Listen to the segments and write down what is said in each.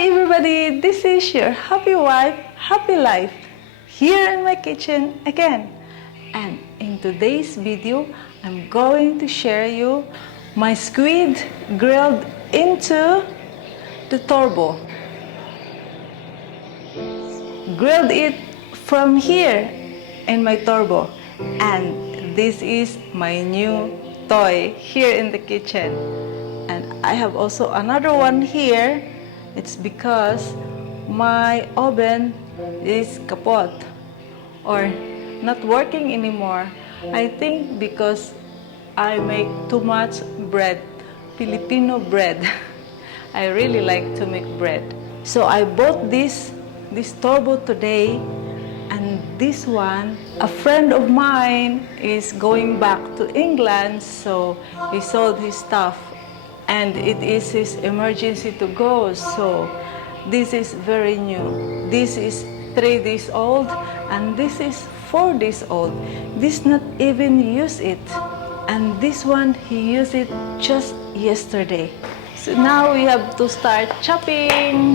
Hi everybody, this is your happy wife, happy life, here in my kitchen again. And in today's video, I'm going to share you my squid grilled into the Tobu. Grilled it from here in my Tobu. And this is my new toy here in the kitchen. And I have also another one here. It's because my oven is kapot or not working anymore. I think because I make too much bread, Filipino bread. I really like to make bread. So I bought this Tobu today, and this one, a friend of mine is going back to England, so he sold his stuff. And it is his emergency to go, so this is very new. This is 3 days old, and this is 4 days old. This not even use it, and this one he used it just yesterday. So now we have to start chopping.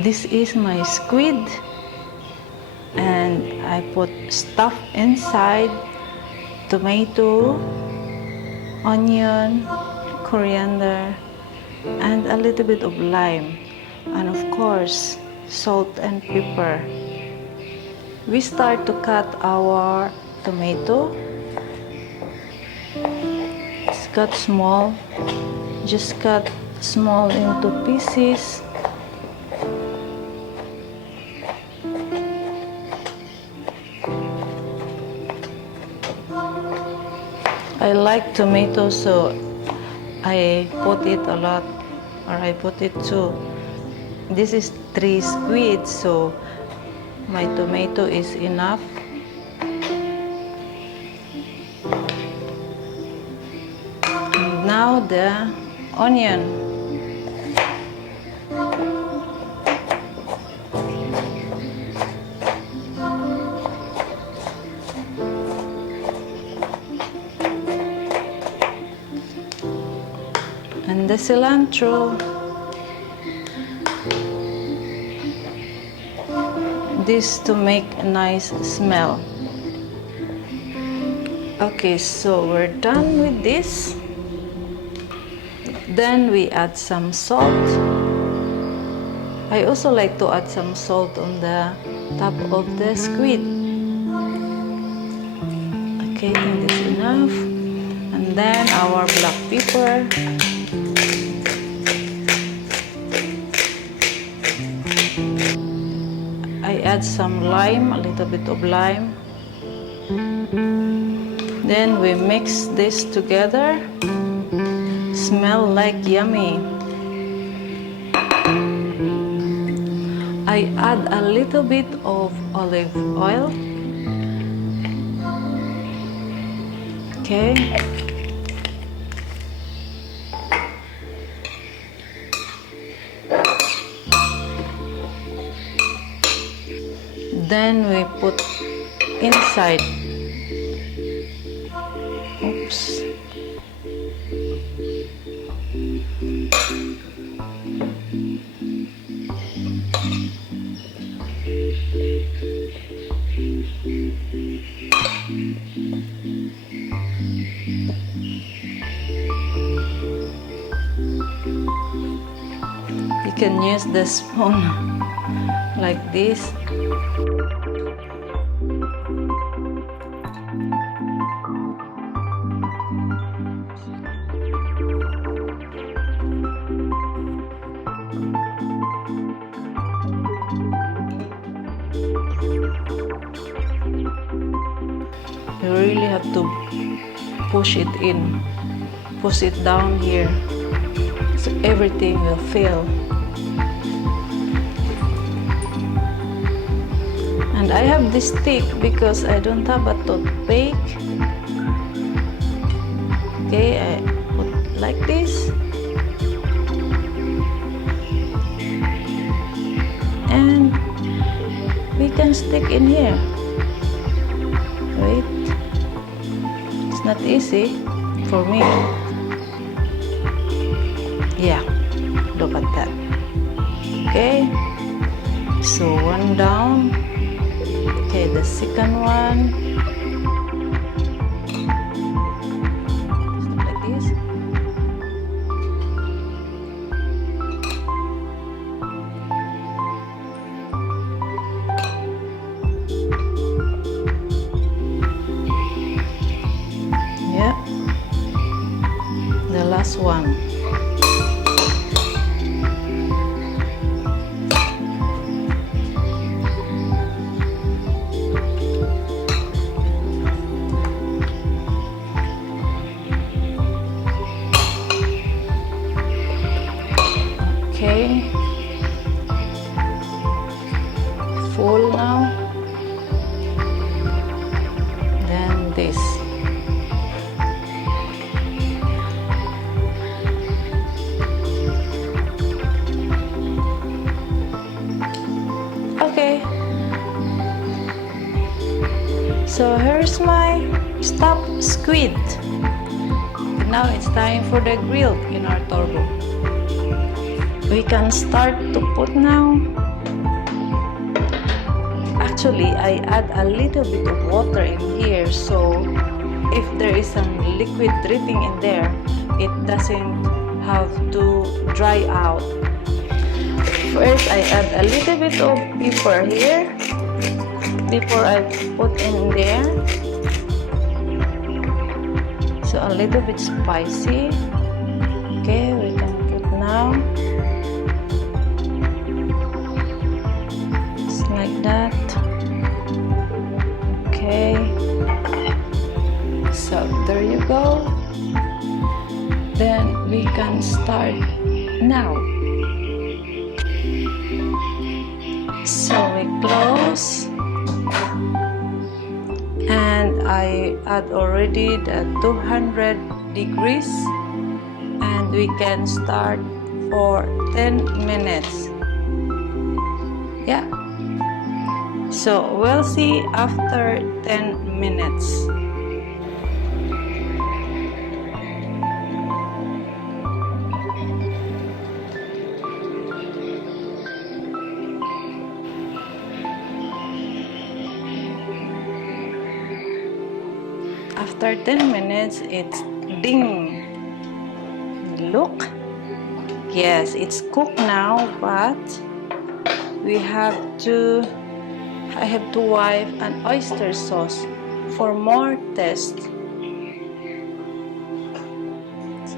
This is my squid, and I put stuff inside: tomato, onion, coriander, and a little bit of lime, and of course salt and pepper. We start to cut our tomato. It's cut small, just cut small into pieces. I like tomato, so I put it a lot, or I put it too. This is 3 squid, so my tomato is enough. And now the onion. And the cilantro. This to make a nice smell. Okay, so we're done with this. Then we add some salt. I also like to add some salt on the top of the squid. Okay, I think that's enough. And then our black pepper. I add some lime, a little bit of lime. Then we mix this together. Smell like yummy. I add a little bit of olive oil. Okay. Then we put inside. Oops. You can use the spoon like this. You really have to push it in, push it down here, so everything will fill. And I have this stick because I don't have a toothpick. Okay, I put like this. And we can stick in here. Wait. It's not easy for me. Yeah, look at that. Okay, so one down. Okay, the second one. Like this. Yeah, the last one. Okay, full now. Then this. Okay, so here's my stuffed squid. Now it's time for the grilled in our turbo. We can start to put now. Actually, I add a little bit of water in here, so if there is some liquid dripping in there, it doesn't have to dry out. First, I add a little bit of pepper here before I put in there. So a little bit spicy. Okay, we can put now. Just like that. Okay. So there you go. Then we can start now. So we close. And I add already the 200 degrees, and we can start for 10 minutes. Yeah, so we'll see after 10 minutes. After 10 minutes, it's ding. Look. Yes, it's cooked now, but I have to wipe an oyster sauce for more taste.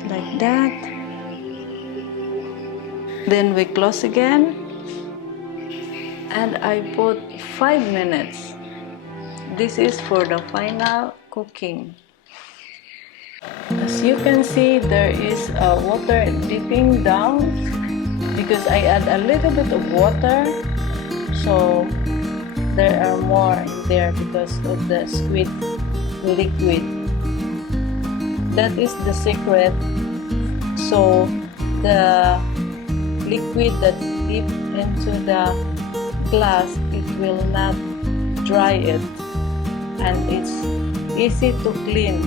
Like that. Then we close again. And I put 5 minutes. This is for the final cooking. As you can see, there is water dipping down because I add a little bit of water, so there are more in there because of the squid liquid. That is the secret. So the liquid that dipped into the glass, it will not dry it, and it's easy to clean.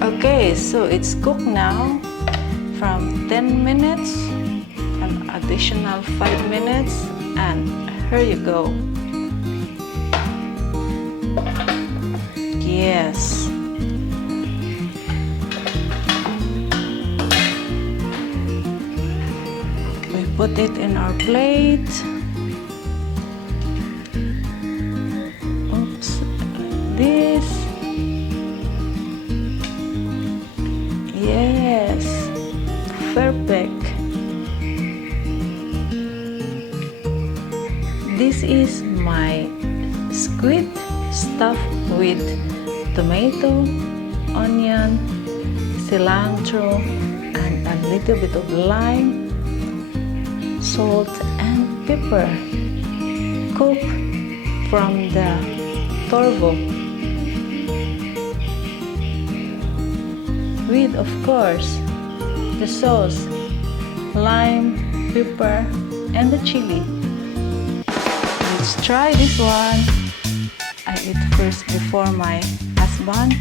Okay, so it's cooked now from 10 minutes, an additional 5 minutes, and here you go. Yes. We put it in our plate. Oops, this. Yes, perfect. This is my squid stuffed with tomato, onion, cilantro, and a little bit of lime, salt, and pepper, cooked from the turbo. With, of course, the sauce, lime, pepper, and the chili. Let's try this one. I eat first before my husband.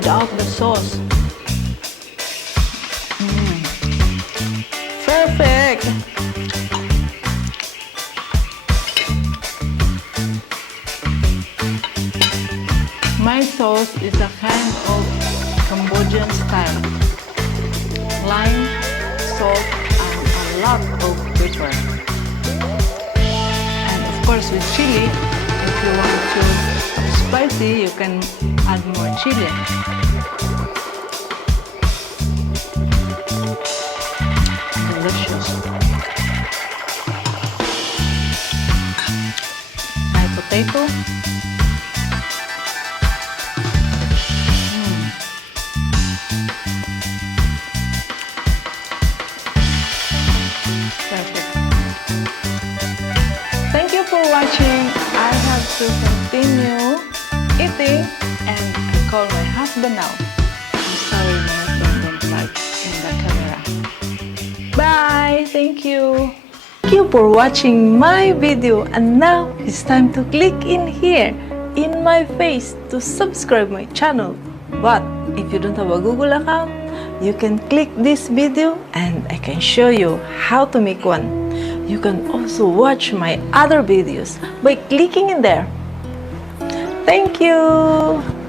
without the sauce. Perfect! My sauce is a kind of Cambodian style. Lime, salt, and a lot of pepper. And of course with chili, if you want to spicy, you can add more chili. Delicious. My potato. Perfect. Thank you for watching. I have to continue eating and I call my husband now. I'm sorry my husband don't like in the camera. Bye. Thank you. Thank you for watching my video, and now it's time to click in here in my face to subscribe my channel. But if you don't have a Google account, you can click this video and I can show you how to make one. You can also watch my other videos by clicking in there. Thank you!